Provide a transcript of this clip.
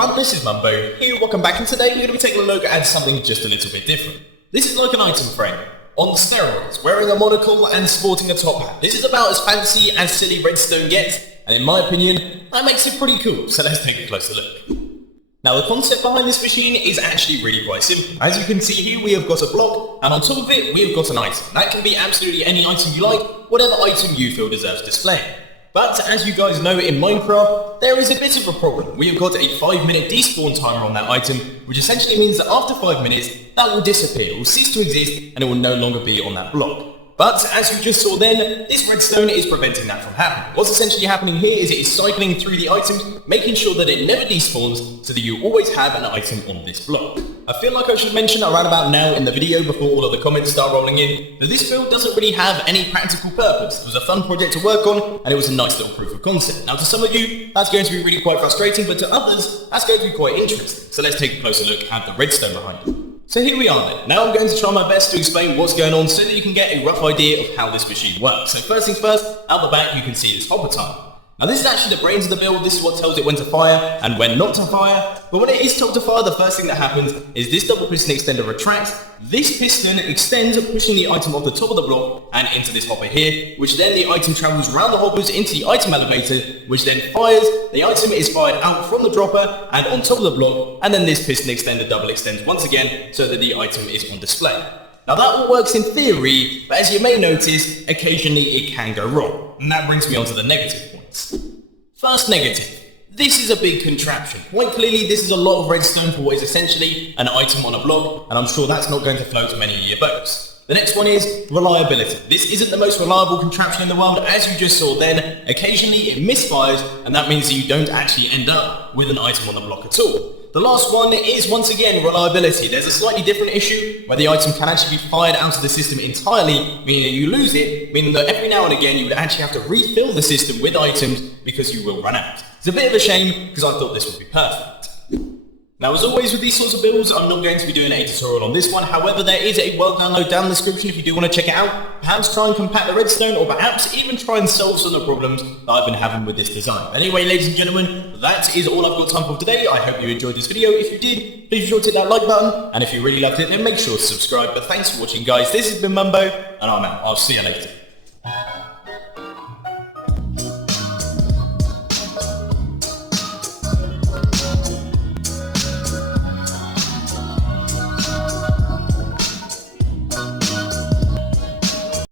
everyone, this is Mumbo here, welcome back, and today we're going to be taking a look at something just a little bit different. This is like an item frame, on steroids, wearing a monocle and sporting a top hat. This is about as fancy as silly redstone gets, and in my opinion, that makes it pretty cool, so let's take a closer look. Now the concept behind this machine is actually really quite simple. As you can see here, we have got a block, and on top of it, we have got an item. That can be absolutely any item you like, whatever item you feel deserves displaying. But as you guys know, in Minecraft, there is a bit of a problem. We have got a 5-minute despawn timer on that item, which essentially means that after 5 minutes, that will disappear, it will cease to exist, and it will no longer be on that block. But as you just saw then, this redstone is preventing that from happening. What's essentially happening here is it is cycling through the items, making sure that it never despawns, so that you always have an item on this block. I feel like I should mention around about now in the video, before all of the comments start rolling in, that this build doesn't really have any practical purpose. It was a fun project to work on, and it was a nice little proof of concept. Now to some of you, that's going to be really quite frustrating, but to others, that's going to be quite interesting. So let's take a closer look at the redstone behind it. So here we are then. Now I'm going to try my best to explain what's going on so that you can get a rough idea of how this machine works. So first things first, out the back you can see this hopper timer. Now this is actually the brains of the build. This is what tells it when to fire and when not to fire. But when it is told to fire, the first thing that happens is this double piston extender retracts. This piston extends, pushing the item off the top of the block and into this hopper here, which then the item travels around the hoppers into the item elevator, which then fires. The item is fired out from the dropper and on top of the block, and then this piston extender double extends once again so that the item is on display. Now that all works in theory, but as you may notice, occasionally it can go wrong. And that brings me on to the negative points. First negative. This is a big contraption. Quite clearly this is a lot of redstone for what is essentially an item on a block, and I'm sure that's not going to float many of your boats. The next one is reliability. This isn't the most reliable contraption in the world. As you just saw then, occasionally it misfires, and that means that you don't actually end up with an item on the block at all. The last one is, once again, reliability. There's a slightly different issue where the item can actually be fired out of the system entirely, meaning that you lose it, meaning that every now and again you would actually have to refill the system with items because you will run out. It's a bit of a shame because I thought this would be perfect. Now as always with these sorts of builds, I'm not going to be doing a tutorial on this one. However, there is a world download down in the description if you do want to check it out. Perhaps try and compact the redstone, or perhaps even try and solve some of the problems that I've been having with this design. Anyway, ladies and gentlemen, that is all I've got time for today. I hope you enjoyed this video. If you did, please be sure to hit that like button, and if you really loved it, then make sure to subscribe. But thanks for watching, guys. This has been Mumbo, and I'm out. I'll see you later.